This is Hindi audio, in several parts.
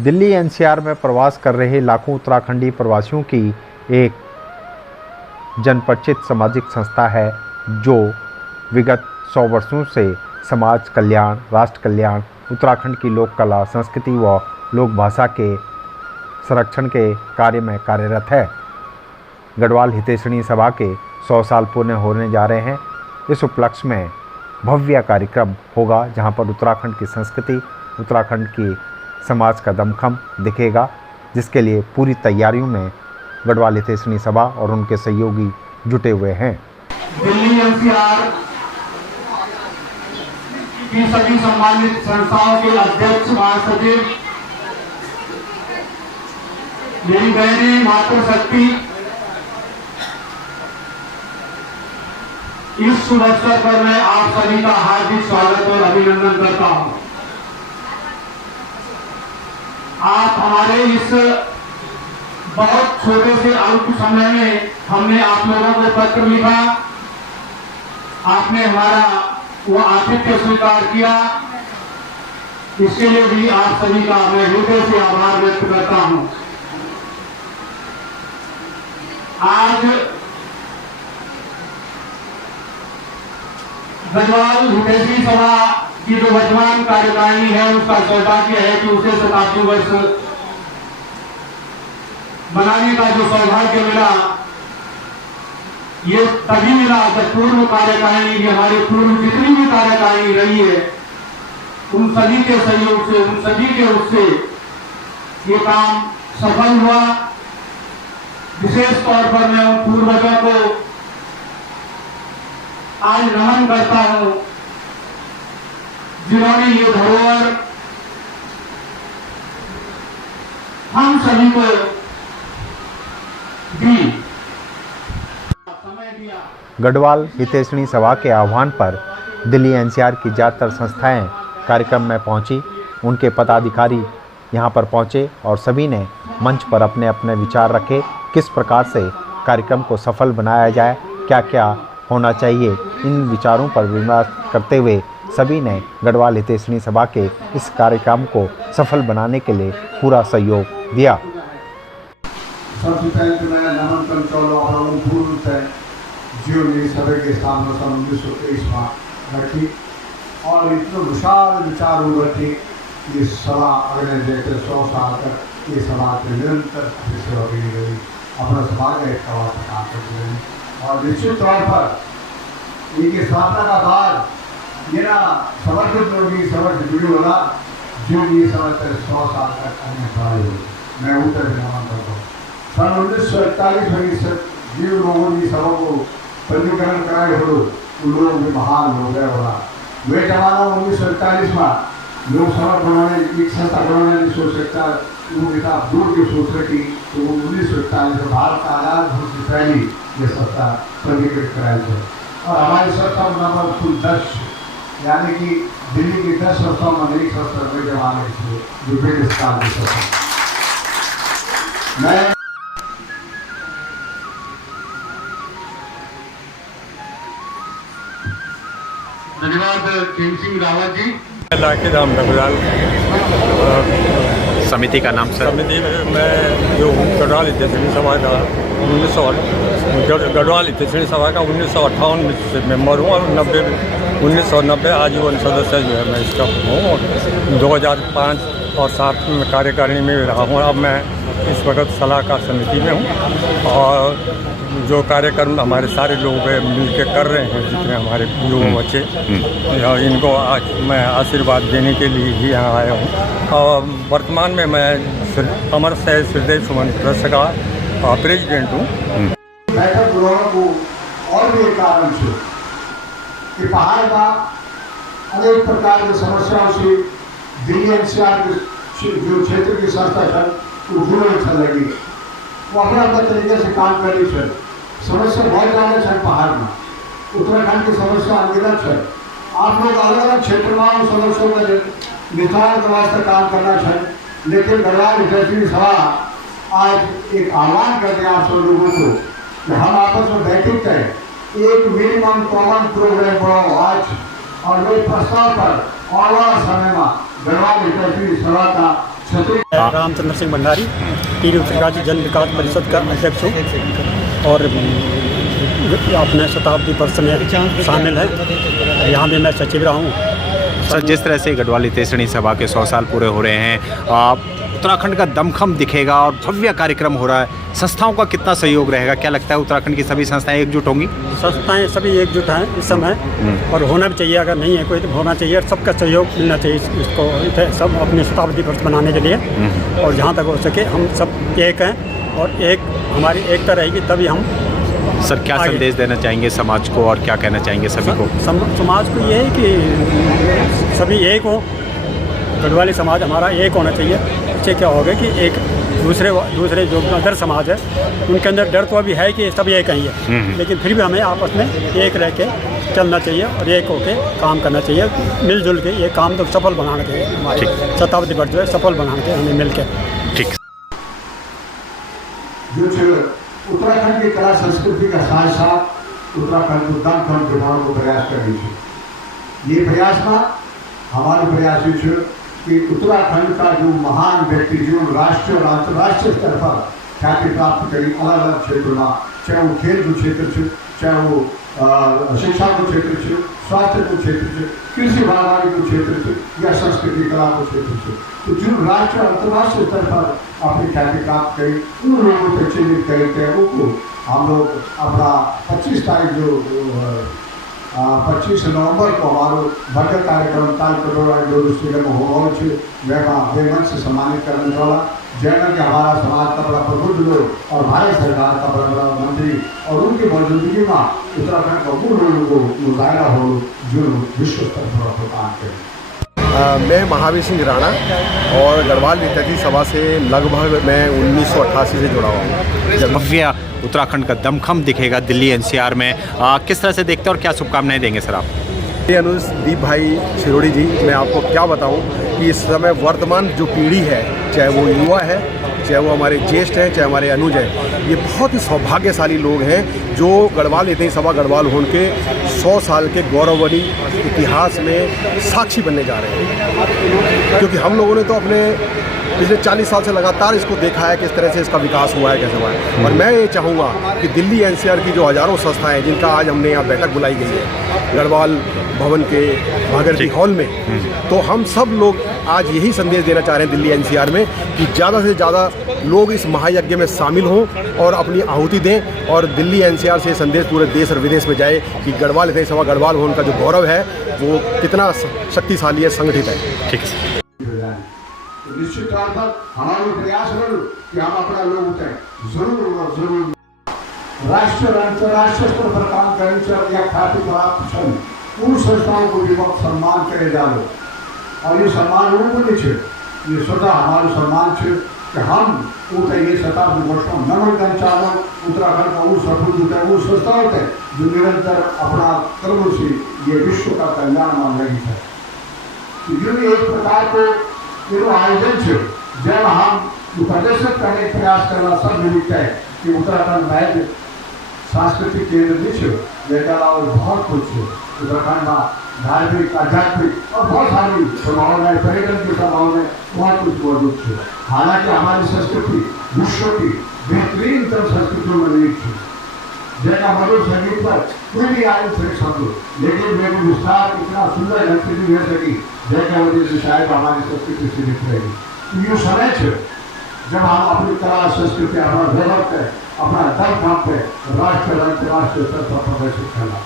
दिल्ली एनसीआर में प्रवास कर रहे लाखों उत्तराखंडी प्रवासियों की एक जनपरिचित सामाजिक संस्था है जो विगत 100 वर्षों से समाज कल्याण, राष्ट्र कल्याण, उत्तराखंड की लोक कला, संस्कृति व लोक भाषा के संरक्षण के कार्य में कार्यरत है। गढ़वाल हितैषणी सभा के 100 साल पूर्ण होने जा रहे हैं। इस उपलक्ष्य में भव्य कार्यक्रम होगा जहां पर उत्तराखंड की संस्कृति, उत्तराखंड की समाज का दमखम दिखेगा, जिसके लिए पूरी तैयारियों में गढ़वाल हितैषणी सभा और उनके सहयोगी जुटे हुए हैं। दिल्ली एनसीआर की सभी सम्मानित संस्थाओं के अध्यक्ष, महासचिव, मेरी बहनें, मातृशक्ति, इस शुभ अवसर पर मैं आप सभी का हार्दिक स्वागत और अभिनंदन करता हूं। आप हमारे इस बहुत छोटे से अल्प समय में हमने आप लोगों को पत्र लिखा, आपने हमारा वो आतिथ्य स्वीकार किया, इसके लिए भी आप सभी का मैं हृदय से आभार व्यक्त करता हूं। आज गढ़वाल हितैषणी सभा की जो वर्तमान कार्यकारिणी है उसका सौभाग्य है कि उसे शताब्दी वर्ष बनाने का जो सौभाग्य मिला, ये तभी मिला जब पूर्व कार्यकारिणी, हमारे पूर्व जितनी भी कार्यकारिणी रही है, उन सभी के सहयोग से, उन सभी के उससे ये काम सफल हुआ। विशेष तौर पर मैं उन पूर्वजों को आज नमन करता हूं जिन्होंने ये धरोहर हम सभी को दी, समय दिया। गढ़वाल हितैषणी सभा के आह्वान पर दिल्ली एनसीआर की ज़्यादातर संस्थाएं कार्यक्रम में पहुंची। उनके पदाधिकारी यहां पर पहुंचे और सभी ने मंच पर अपने अपने विचार रखे, किस प्रकार से कार्यक्रम को सफल बनाया जाए, क्या क्या होना चाहिए। इन विचारों पर विमर्श करते हुए सभी ने गढ़वाल हितैषणी सभा के इस कार्यक्रम को सफल बनाने के लिए पूरा सहयोग दिया। सबसे पहले तो मैं नमन करना पूर्व से जियो मेरी सभा के सामने सन 1923 में रखी और इतना विशाल विचार हुआ थी ये सभा अगले जैसे 100 साल तक ये सभा के निरंतर सेवा की गई, अपना समाज का एक सभा काम करती रही और निश्चित तौर पर इनके स्थापना का बाद ये ना समर्पित लोग समर्थ जुड़ी होगा जो ये समझ 100 साल तक अन्य सवाल हो। मैं उत्तर नमन करता हूँ। सन 1941 में जीव लोगों की सभा को पंजीकरण कराए हो, उन लोगों के महान हो गए होगा। वे जमाना 1941 में लोग समर्थ बनाने एक संस्था बनाने की सोच सकता उनके दूर की सोच रखी, तो 1941 में भारत का आजाद होने से पहले ये संस्था पंजीकृत कराई थी और हमारी संस्था नंबर कुल 10, यानी कि दिल्ली की 10 संस्थाओं में एक संस्था में जमाने थे जो ब्रिटिश काल की संस्था। मैं धन्यवाद खेम सिंह रावत जी। लाके धाम गढ़वाल समिति का नाम सर? समिति में जो गढ़वाल हितैषणी सभा का 1958 से मेंबर हूँ और 1990 आजीवन सदस्य जो है मैं इसका हूँ और 2005 और 7 में कार्यकारिणी में रहा हूँ। अब मैं इस वक्त सलाहकार समिति में हूँ और जो कार्यक्रम हमारे सारे लोग मिलकर कर रहे हैं, जितने हमारे युवा बच्चे, इनको आज मैं आशीर्वाद देने के लिए ही यहाँ आया हूँ। और वर्तमान में मैं अमर शहीद हृदय सुमन ट्रस्ट का प्रेसिडेंट हूँ। बैठक को और भी एक कारण से कि पहाड़ का अनेक प्रकार की समस्याओं से दिल्ली एनसीआर के जो क्षेत्र की संस्था है वो जुड़े लगी, वो अपना अपना तरीके से काम कर रही है। समस्या बहुत ज़्यादा है पहाड़ में, उत्तराखंड की समस्या अनगिनत है। आप लोग अलग अलग क्षेत्र में समस्याओं का निस्तारण के वास्ते काम करना चाहिए, लेकिन गढ़वाल हितैषणी सभा आज एक आह्वान करते हैं आप सब लोगों को कि हम आपस में बैठक करें, एक मिनिमम कॉमन प्रोग्राम बनाओ आज और वे प्रस्ताव पर और समय में गढ़वाल हितैषणी सभा का रामचंद्र सिंह भंडारी, टीवी उत्तरकाशी जन विकास परिषद का अध्यक्ष हूँ और अपने शताब्दी वर्ष में शामिल है। यहाँ भी मैं सचिव रहा हूँ। सर, जिस तरह से गढ़वाल हितैषणी सभा के 100 साल पूरे हो रहे हैं, उत्तराखंड का दमखम दिखेगा और भव्य कार्यक्रम हो रहा है, संस्थाओं का कितना सहयोग रहेगा? क्या लगता है उत्तराखंड की सभी संस्थाएं एकजुट होंगी? संस्थाएं सभी एकजुट हैं इस समय और होना भी चाहिए। अगर नहीं है कोई तो होना चाहिए और सबका सहयोग मिलना चाहिए इसको सब अपनी शताब्दी वर्ष बनाने के लिए। और जहाँ तक हो सके हम सब एक हैं और एक हमारी एकता रहेगी तभी हम। सर, क्या संदेश देना चाहेंगे समाज को और क्या कहना चाहेंगे सभी को? समाज को ये है कि सभी एक हो, गढ़वाली समाज हमारा एक होना चाहिए। इससे क्या होगा कि एक दूसरे जो अदर समाज है उनके अंदर डर तो अभी है कि सब एक ही है, लेकिन फिर भी हमें आपस में एक रह के चलना चाहिए और एक होके काम करना चाहिए। मिलजुल के ये काम तो सफल बनाना चाहिए। हमारे शताब्दी वर्ष जो है सफल बनाना चाहिए हमें मिल के। ठीक। जो उत्तराखंड की कला संस्कृति का साथ साथ उत्तराखंड को दमखम दिखाने को प्रयास करनी चाहिए। ये प्रयास में हमारे प्रयास कि उत्तराखंड का जो महान व्यक्ति जो राष्ट्रीय और अंतर्राष्ट्रीय स्तर पर ख्याति प्राप्त करी अलग अलग क्षेत्रों में, चाहे वो खेल को क्षेत्र, चाहे वो शिक्षा को क्षेत्र, स्वास्थ्य को क्षेत्र, कृषि बागवानी को क्षेत्र या संस्कृति कला को क्षेत्र, तो जो राष्ट्रीय और अंतर्राष्ट्रीय स्तर पर अपनी ख्याति प्राप्त करी उन लोगों को चिन्हित करते हैं। उनको हम लोग अपना 25 तारीख जो 25 नवंबर को हमारो भव्य कार्यक्रम तालकटोरा जो स्टेडियम में होगा बेमन से सम्मानित करने वाला, जैसा कि हमारा समाज का बड़ा प्रबुद्ध लोग और भारत सरकार का बड़ा बड़ा मंत्री और उनकी मौजूदगी में उत्तराखंड का वो लोगों को मुजाहरा हो जो विश्व स्तर पर काम करें। मैं महावीर सिंह राणा और गढ़वाल हितैषणी सभा से लगभग मैं 1988 से जुड़ा हुआ हूँ। भव्य उत्तराखंड का दमखम दिखेगा दिल्ली एनसीआर में, किस तरह से देखते हैं और क्या शुभकामनाएं देंगे सर आप? अनुदीप भाई शिरोड़ी जी, मैं आपको क्या बताऊं कि इस समय वर्तमान जो पीढ़ी है, चाहे वो युवा है, चाहे वो हमारे ज्येष्ठ हैं, चाहे हमारे अनुज हैं, ये बहुत ही सौभाग्यशाली लोग हैं जो गढ़वाल हितैषणी सभा गढ़वाल होने के 100 साल के गौरवमयी इतिहास में साक्षी बनने जा रहे हैं। क्योंकि हम लोगों ने तो अपने पिछले 40 साल से लगातार इसको देखा है किस तरह से इसका विकास हुआ है, कैसे हुआ है। और मैं ये चाहूँगा कि दिल्ली एनसीआर की जो हज़ारों संस्थाएं जिनका आज हमने यहाँ बैठक बुलाई गई है गढ़वाल भवन के भागीरथी हॉल में, तो हम सब लोग आज यही संदेश देना चाह रहे हैं दिल्ली एनसीआर में कि ज़्यादा से ज़्यादा लोग इस महायज्ञ में शामिल हों और अपनी आहुति दें और दिल्ली एनसीआर से संदेश पूरे देश और विदेश में जाए कि गढ़वाल हितैषणी सभा गढ़वाल भवन का जो गौरव है वो कितना शक्तिशाली है, संगठित है। ठीक है। निश्चित तौर पर हमारे प्रयास हो कि हम अपना लोग उठाएं, जरूर राष्ट्रीय और अंतर्राष्ट्रीय स्तर पर काम करने या ख्याति प्राप्त उन संस्थाओं को भी बहुत सम्मान करे जाओ और ये सम्मान उनको नहीं छे, ये स्वतः हमारे सम्मान छे कि हम ये शताब्दी वर्षों नमन कर चालो उत्तराखंड का वो सपूत होता है, वो संस्था होता है जो निरंतर अपना कर्मों से ये विश्व का कल्याण मान रही है। तो एक प्रकार को आयोजन से जब हम प्रदर्शित करने का प्रयास करना सब मिलता है कि उत्तराखंड में सांस्कृतिक केंद्र नहीं लेकर और बहुत कुछ उत्तराखंड में धार्मिक आध्यात्मिक और बहुत सारी संभावनाएं पर्यटन की संभावनाएं बहुत कुछ मौजूद है। हालांकि हमारी संस्कृति विश्व की बेहतरीन संस्कृतियों में नहीं थी, जैसा मधुर संगीत पर कोई भी आयु से शब्द, लेकिन मेरे विस्तार इतना सुंदर ढंग से नहीं रह सकी जैसा वजह से शायद हमारी संस्कृति सीमित रहेगी। तो ये समय है जब हम अपनी कला संस्कृति हमारा गौरव पे अपना दम पे राष्ट्रीय अंतर्राष्ट्रीय स्तर पर प्रदर्शित करना।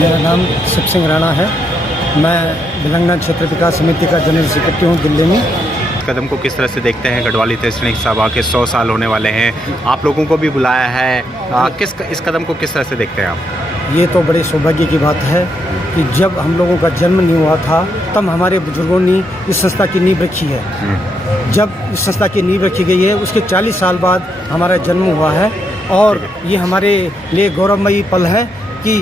मेरा नाम शिव सिंह राणा है, मैं भिलंगना क्षेत्र विकास समिति का जनरल सेक्रेटरी हूँ दिल्ली में। कदम को किस तरह से देखते हैं? गढ़वाल हितैषणी सभा के 100 साल होने वाले हैं, आप लोगों को भी बुलाया है, इस कदम को किस तरह से देखते हैं आप? ये तो बड़े सौभाग्य की बात है कि जब हम लोगों का जन्म नहीं हुआ था तब हमारे बुजुर्गों ने इस संस्था की नींव रखी है। जब इस संस्था की नींव रखी गई है उसके 40 साल बाद हमारा जन्म हुआ है और ये हमारे लिए गौरवमयी पल है कि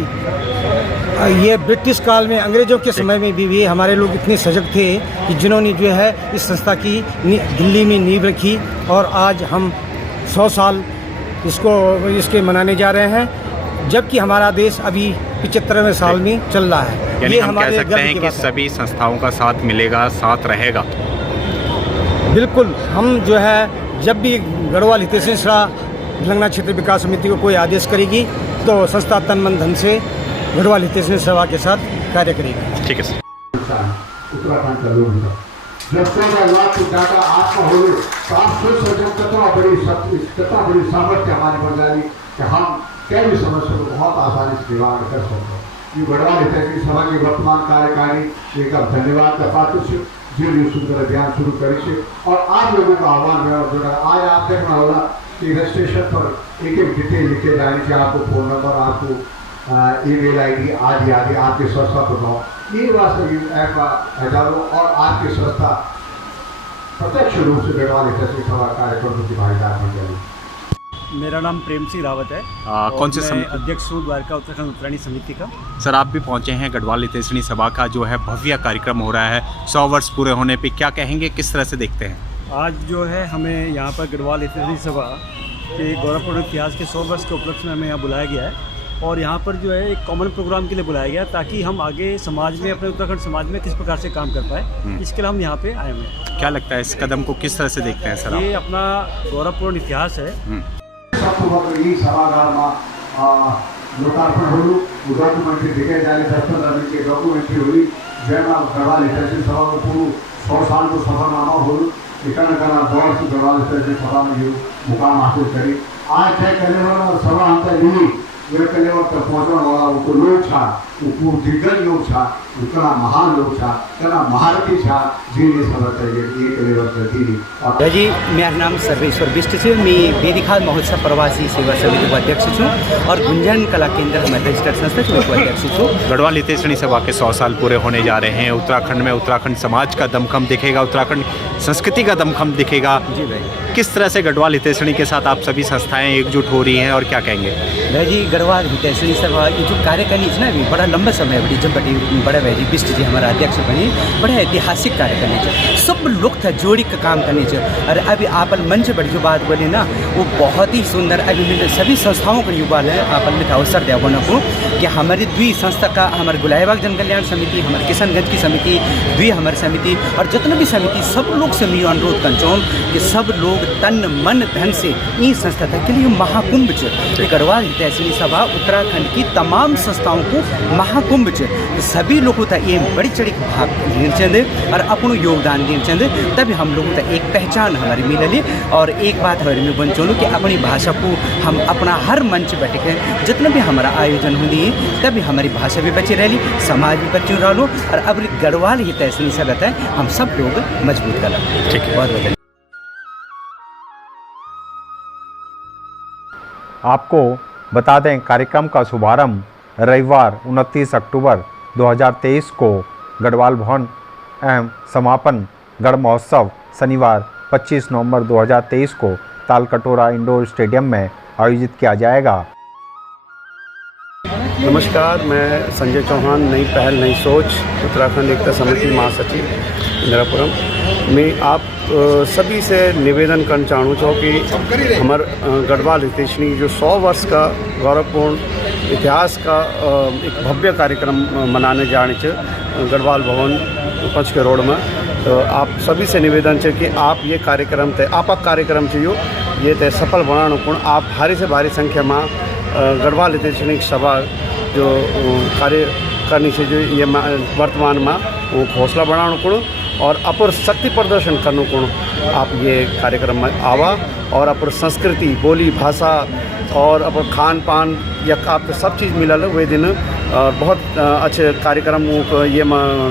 ये ब्रिटिश काल में अंग्रेज़ों के समय में भी हमारे लोग इतने सजग थे कि जिन्होंने जो है इस संस्था की दिल्ली में नींव रखी और आज हम 100 साल इसके मनाने जा रहे हैं, जबकि हमारा देश अभी 75वें साल में चल रहा है। यानी हम कह सकते हैं कि सभी संस्थाओं का साथ मिलेगा, साथ रहेगा। बिल्कुल हम जो है जब भी गढ़वाल हितैषी संस्था तेलंगाना क्षेत्र विकास समिति को कोई आदेश करेगी तो संस्था तन मन धन से गढ़वाल हितैषी सभा के साथ कार्य करेगी। ठीक है सर। उत्तराखंड का लोग जब तक डाटा आत्मा हो तो आप सोच सकते कितना बड़ी सामर्थ्य हमारे बन जाएगी कि हम कई भी समस्या को बहुत आसानी से निवारण कर सकते हैं। ये गढ़वाल हितैषी सभा की वर्तमान कार्यकारिणी एक धन्यवाद का पात्र से जो सुंदर अभियान शुरू करे और आप लोगों का आह्वान है। आज आप देखना होगा कि रजिस्ट्रेशन पर एक डिटेल लिखे जाने से आपको फ़ोन नंबर, आपको ईमेल आईडी आदि आपके संस्था को ये वास्तविक ऐप हजारों और आपकी संस्था प्रत्यक्ष रूप से गढ़वाल हितैषी सभा कार्यक्रमों की भागीदार बन जाएगी। मेरा नाम प्रेम सिंह रावत है। कौन से मैं अध्यक्ष हूँ द्वारका उत्तराखंड उत्तरायणी समिति का। सर आप भी पहुंचे हैं गढ़वाल हितैषी सभा का जो है भव्य कार्यक्रम हो रहा है 100 वर्ष पूरे होने पे, क्या कहेंगे, किस तरह से देखते हैं? आज जो है हमें यहाँ पर गढ़वाल हितैषी सभा के गौरवपूर्ण इतिहास के 100 वर्ष के उपलक्ष्य में हमें यहाँ बुलाया गया है और यहाँ पर जो है एक कॉमन प्रोग्राम के लिए बुलाया गया ताकि हम आगे समाज में, अपने उत्तराखंड समाज में किस प्रकार से काम कर पाए, इसके लिए हम यहाँ पे आए हुए हैं। क्या लगता है इस कदम को किस तरह से देखते हैं सर? ये अपना गौरवपूर्ण इतिहास है। यही सभागार लोकार्पण हो डॉक्यूमेंट्री दिखे जाने 10-15 मिनट की डॉक्यूमेंट्री हुई जैमा गढ़वाल हितैषी सभा को पूर्ण 100 साल को सफरनामा हो इकना दौर से गढ़वाल हितैषी सभा में मुकाम हासिल करी। आज तय करने वाला सभा हम तक मिली ये करने वक्त पहुँचने वाला वो लोग था, वो दिग्गज लोग था, उतना महान लोग था, इतना महारथी था जिन्हें सभा चाहिए एक लेवल कर दी। जी मेरा नाम सर्वेश्वर बिष्ट है। मैं बेदिखाल महोत्सव प्रवासी सेवा समिति को अध्यक्ष हूँ और गुंजन कला केंद्र हमारे रजिस्टर्ड संस्था को अध्यक्ष हूँ। गढ़वाल हितैषी सभा के 100 साल पूरे होने जा रहे हैं। उत्तराखंड में उत्तराखंड समाज का दमखम दिखेगा, उत्तराखंड संस्कृति का दमखम दिखेगा। जी भाई, किस तरह से गढ़वाल हितैषी के साथ आप सभी संस्थाएं एकजुट हो रही हैं और क्या कहेंगे? भाई जी गढ़वाल हितैषी सभा ये जो कार्य करनी है ना अभी बड़ा लंबा समय बड़ी जब बड़े भाई जी बिष्ट जी हमारा अध्यक्ष बने, बड़ा ऐतिहासिक कार्य करने चाहिए। सब लोग था जोड़ी का काम करने चाहिए। और अभी आप मंच पर जो बात बोले ना वो बहुत ही सुंदर। अभी सभी संस्थाओं को युवा है आप में अवसर दिया बोना को कि हमारी द्वि संस्था का हमारे गुलाईबाग जन कल्याण समिति, हमारे किशनगंज की समिति, द्वि हमारी समिति और जितना भी समिति सब लोग से मैं अनुरोध कर चाहूँ कि सब लोग तन मन धन से इस संस्था के लिए महाकुंभ गढ़वाल हितैषी सभा उत्तराखंड की तमाम संस्थाओं को महाकुंभ सभी लोगों तक ये बड़ी चढ़ी भाग लेना चाहिए और अपना योगदान देना चाहिए। तभी हम लोगों तक एक पहचान हमारी मिलली और एक बात हमारे में बन चलो कि अपनी भाषा को हम अपना हर मंच बैठे के जितना भी हमारा आयोजन होती है तभी हमारी भाषा भी बची रही, समाज भी बची रहो और अब गढ़वाल हितैषी सभा है हम सब लोग मजबूत करें। ठीक है, बहुत बहुत आपको बता दें कार्यक्रम का शुभारंभ रविवार 29 अक्टूबर 2023 को गढ़वाल भवन एवं समापन गढ़ महोत्सव शनिवार 25 नवंबर 2023 को तालकटोरा इंडोर स्टेडियम में आयोजित किया जाएगा। नमस्कार, मैं संजय चौहान, नई पहल नई सोच उत्तराखंड एकता समिति महासचिव इंदिरापुरम। मैं आप सभी से निवेदन करना चाहूँ कि हमारे गढ़वाल हितैषी जो 100 वर्ष का गौरवपूर्ण इतिहास का एक भव्य कार्यक्रम मनाने जाने से गढ़वाल भवन पंच रोड में, तो आप सभी से निवेदन है कि आप ये कार्यक्रम थे आपका कार्यक्रम चाहिए ये थे सफल बनाने को आप भारी से भारी संख्या में गढ़वाल हितैषी सभा जो कार्य करनी से जो ये वर्तमान में वो हौसला बढ़ाने को और अपर शक्ति प्रदर्शन करने को आप ये कार्यक्रम में आवा और अपर संस्कृति बोली भाषा और अपर खान पान या आप सब चीज़ मिलल वे दिन बहुत अच्छे कार्यक्रम ये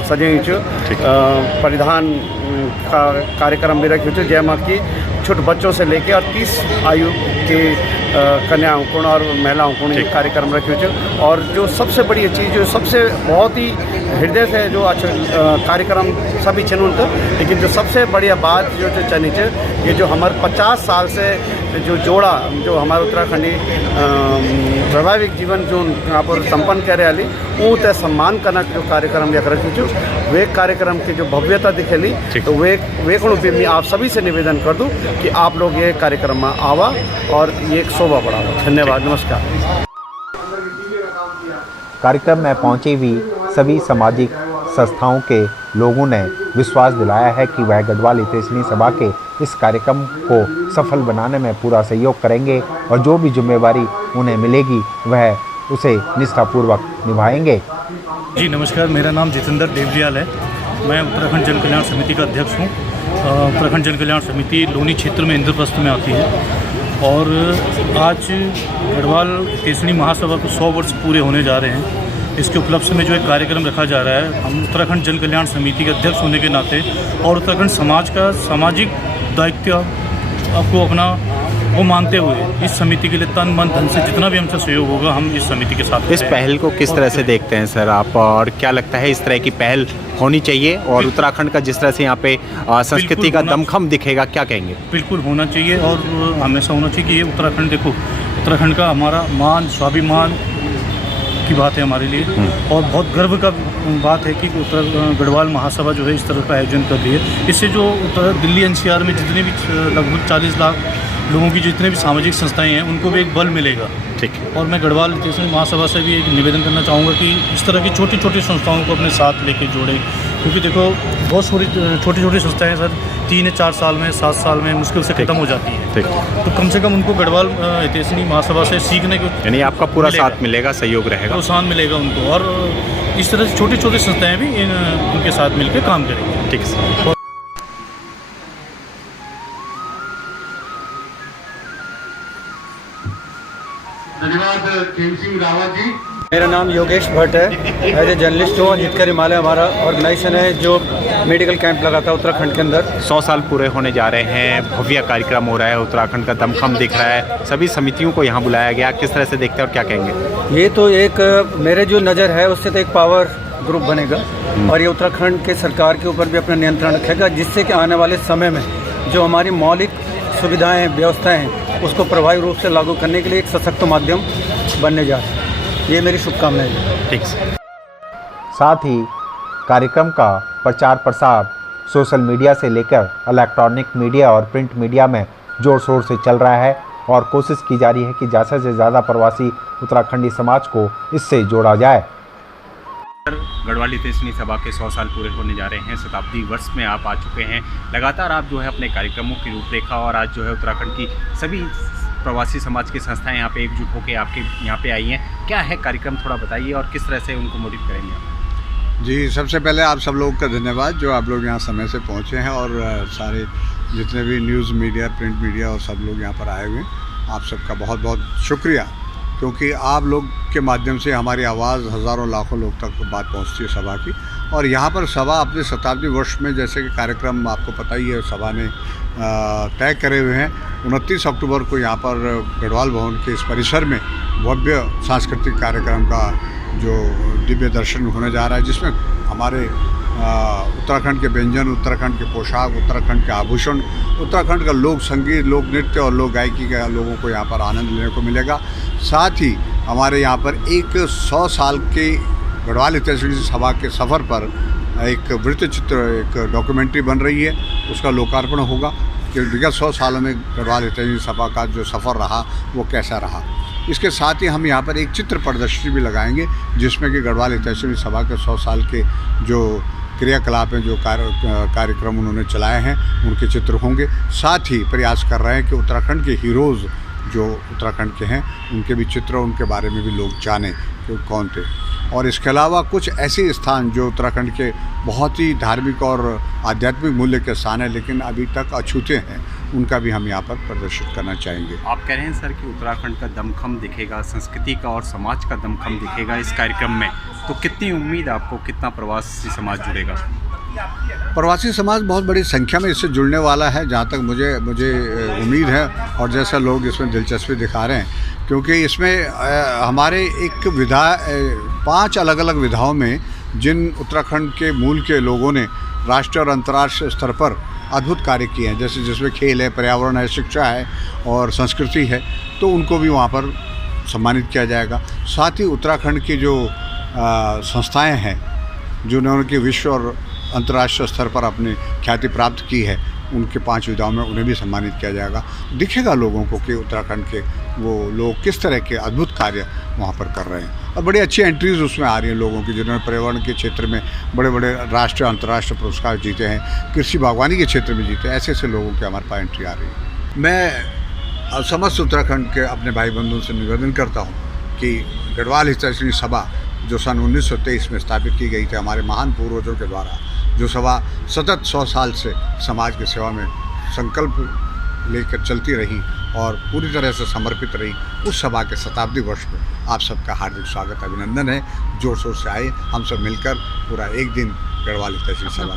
सजे परिधान का कार्यक्रम भी रखे जैमा कि छोटे बच्चों से लेके और 30 आयु के कन्याओं को और महिलाओं को ये कार्यक्रम रखे और जो सबसे बड़ी चीज़ जो सबसे बहुत ही हृदय से जो अच्छा कार्यक्रम सभी चुन लेकिन जो सबसे बढ़िया बात जो चनी ये जो हमारे 50 साल से जो जोड़ा जो हमारे उत्तराखंडी स्वाभाविक जीवन जो यहाँ पर संपन्न कर रही वो तय सम्मान करना जो कार्यक्रम यक रखी वे कार्यक्रम की जो भव्यता दिखेली तो वे को भी मैं आप सभी से निवेदन कर दूँ कि आप लोग ये कार्यक्रम में आवा और ये एक शोभा बढ़ावा। धन्यवाद, नमस्कार। कार्यक्रम में पहुंची हुई सभी सामाजिक संस्थाओं के लोगों ने विश्वास दिलाया है कि वह गढ़वाल हितैषणी सभा के इस कार्यक्रम को सफल बनाने में पूरा सहयोग करेंगे और जो भी जिम्मेवारी उन्हें मिलेगी वह उसे निष्ठापूर्वक निभाएंगे। जी नमस्कार, मेरा नाम जितेंद्र देवरियाल है। मैं उत्तराखंड जन कल्याण समिति का अध्यक्ष हूँ। उत्तराखंड जन कल्याण समिति लोनी क्षेत्र में इंद्रप्रस्थ में आती है और आज गढ़वाल हितैषणी महासभा को 100 वर्ष पूरे होने जा रहे हैं। इसके उपलक्ष्य में जो एक कार्यक्रम रखा जा रहा है, हम उत्तराखंड जन कल्याण समिति के अध्यक्ष होने के नाते और उत्तराखंड समाज का सामाजिक दायित्व आपको अपना वो मानते हुए इस समिति के लिए तन मन धन से जितना भी हमसे सहयोग होगा हम इस समिति के साथ। इस पहल को किस तरह से देखते हैं सर आप, और क्या लगता है इस तरह की पहल होनी चाहिए? और उत्तराखंड का जिस तरह से यहाँ पे संस्कृति का दमखम दिखेगा, क्या कहेंगे? बिल्कुल होना चाहिए और हमेशा होना चाहिए कि ये उत्तराखंड, देखो उत्तराखंड का हमारा मान स्वाभिमान की बात है हमारे लिए और बहुत गर्व का बात है कि गढ़वाल महासभा जो है इस तरह का आयोजन कर रही है। इससे जो दिल्ली एनसीआर में जितने भी लगभग 40 लाख लोगों की जितने भी सामाजिक संस्थाएं हैं उनको भी एक बल मिलेगा। ठीक है। और मैं गढ़वाल हितैषणी महासभा से भी एक निवेदन करना चाहूँगा कि इस तरह की छोटी छोटी संस्थाओं को अपने साथ लेके जोड़ें, क्योंकि देखो बहुत छोटी छोटी संस्थाएं सर 3 या 4 साल में 7 साल में मुश्किल से खत्म हो जाती है। ठीक। तो कम से कम उनको गढ़वाल हितैषणी महासभा से सीखने को यानी आपका पूरा साथ मिलेगा, सहयोग रहेगा, प्रोत्साहन मिलेगा उनको और इस तरह से छोटी छोटी संस्थाएँ भी उनके साथ मिलकर काम करेंगी। ठीक है। धन्यवाद खेम सिंह रावत जी। मेरा नाम योगेश भट्ट है। एज ए जर्नलिस्ट हूँ। हितकर हिमालय हमारा ऑर्गेनाइजेशन है जो मेडिकल कैंप लगाता है उत्तराखंड के अंदर। 100 साल पूरे होने जा रहे हैं, भव्य कार्यक्रम हो रहा है, उत्तराखंड का दमखम दिख रहा है, सभी समितियों को यहाँ बुलाया गया, किस तरह से देखते हैं और क्या कहेंगे? ये तो एक मेरे जो नज़र है उससे तो एक पावर ग्रुप बनेगा और ये उत्तराखंड के सरकार के ऊपर भी अपना नियंत्रण रखेगा, जिससे कि आने वाले समय में जो हमारी मौलिक सुविधाएँ व्यवस्थाएँ हैं उसको प्रभावी रूप से लागू करने के लिए एक सशक्त माध्यम बनने जा रहा है। ये मेरी शुभकामनाएं हैं। ठीक। साथ ही कार्यक्रम का प्रचार प्रसार सोशल मीडिया से लेकर इलेक्ट्रॉनिक मीडिया और प्रिंट मीडिया में जोर शोर से चल रहा है और कोशिश की जा रही है कि ज़्यादा से ज़्यादा प्रवासी उत्तराखंडी समाज को इससे जोड़ा जाए। गढ़वाल हितैषणी सभा के 100 साल पूरे होने जा रहे हैं, शताब्दी वर्ष में आप आ चुके हैं। लगातार आप जो है अपने कार्यक्रमों की रूपरेखा और आज जो है उत्तराखंड की सभी प्रवासी समाज की संस्थाएं यहाँ पे एकजुट होकर आपके यहाँ पे आई हैं। क्या है कार्यक्रम, थोड़ा बताइए और किस तरह से उनको मोटिव करेंगे आप? जी, सबसे पहले आप सब लोग का धन्यवाद जो आप लोग यहाँ समय से पहुँचे हैं और सारे जितने भी न्यूज़ मीडिया, प्रिंट मीडिया और सब लोग यहाँ पर आए हुए हैं, आप सबका बहुत बहुत शुक्रिया, क्योंकि आप लोग के माध्यम से हमारी आवाज़ हज़ारों लाखों लोग तक बात पहुंचती है सभा की। और यहाँ पर सभा अपने शताब्दी वर्ष में जैसे कि कार्यक्रम आपको पता ही है सभा ने तय करे हुए हैं। 29 अक्टूबर को यहाँ पर गढ़वाल भवन के इस परिसर में भव्य सांस्कृतिक कार्यक्रम का जो दिव्य दर्शन होने जा रहा है, जिसमें हमारे उत्तराखंड के व्यंजन, उत्तराखंड के पोशाक, उत्तराखंड के आभूषण, उत्तराखंड का लोक संगीत, लोक नृत्य और लोक गायकी का लोगों को यहाँ पर आनंद लेने को मिलेगा। साथ ही हमारे यहाँ पर एक 100 साल के गढ़वाल हितैषणी सभा के सफ़र पर एक वृत्त चित्र, एक डॉक्यूमेंट्री बन रही है, उसका लोकार्पण होगा कि विगत 100 सालों में गढ़वाल हितैषणी सभा का जो सफ़र रहा वो कैसा रहा। इसके साथ ही हम यहाँ पर एक चित्र प्रदर्शनी भी लगाएंगे जिसमें कि गढ़वाल हितैषणी सभा के 100 साल के जो क्रियाकलाप हैं, जो कार्यक्रम उन्होंने चलाए हैं, उनके चित्र होंगे। साथ ही प्रयास कर रहे हैं कि उत्तराखंड के हीरोज़ जो उत्तराखंड के हैं उनके भी चित्र, उनके बारे में भी लोग जानें कि कौन थे। और इसके अलावा कुछ ऐसे स्थान जो उत्तराखंड के बहुत ही धार्मिक और आध्यात्मिक मूल्य के स्थान हैं लेकिन अभी तक अछूते हैं, उनका भी हम यहाँ पर प्रदर्शित करना चाहेंगे। आप कह रहे हैं सर कि उत्तराखंड का दमखम दिखेगा, संस्कृति का और समाज का दमखम दिखेगा इस कार्यक्रम में, तो कितनी उम्मीद आपको, कितना प्रवासी समाज जुड़ेगा? प्रवासी समाज बहुत बड़ी संख्या में इससे जुड़ने वाला है, जहाँ तक मुझे उम्मीद है और जैसा लोग इसमें दिलचस्पी दिखा रहे हैं, क्योंकि इसमें हमारे एक 5 अलग अलग विधाओं में जिन उत्तराखंड के मूल के लोगों ने राष्ट्रीय और अंतर्राष्ट्रीय स्तर पर अद्भुत कार्य किए हैं, जैसे जिसमें खेल है, पर्यावरण है, शिक्षा है और संस्कृति है, तो उनको भी वहाँ पर सम्मानित किया जाएगा। साथ ही उत्तराखंड की जो संस्थाएं हैं जिन्होंने कि विश्व और अंतर्राष्ट्रीय स्तर पर अपनी ख्याति प्राप्त की है, उनके 5 विधाओं में उन्हें भी सम्मानित किया जाएगा। दिखेगा लोगों को कि उत्तराखंड के वो लोग किस तरह के अद्भुत कार्य वहाँ पर कर रहे हैं और बड़ी अच्छी एंट्रीज उसमें आ रही हैं लोगों की, जिन्होंने पर्यावरण के क्षेत्र में बड़े बड़े राष्ट्रीय अंतर्राष्ट्रीय पुरस्कार जीते हैं, कृषि बागवानी के क्षेत्र में जीते हैं, ऐसे ऐसे लोगों की हमारे पास एंट्री आ रही है। मैं समस्त उत्तराखंड के अपने भाई बंधुओं से निवेदन करता हूँ कि गढ़वाल हितैषणी सभा जो सन 1923 में स्थापित की गई थी हमारे महान पूर्वजों के द्वारा, जो सभा सतत 100 साल से समाज की सेवा में संकल्प लेकर चलती रही और पूरी तरह से समर्पित रही, उस सभा के शताब्दी वर्ष में आप सबका हार्दिक स्वागत अभिनंदन है। जोर शोर से आए, हम सब मिलकर पूरा एक दिन गढ़वाल हितैषणी सभा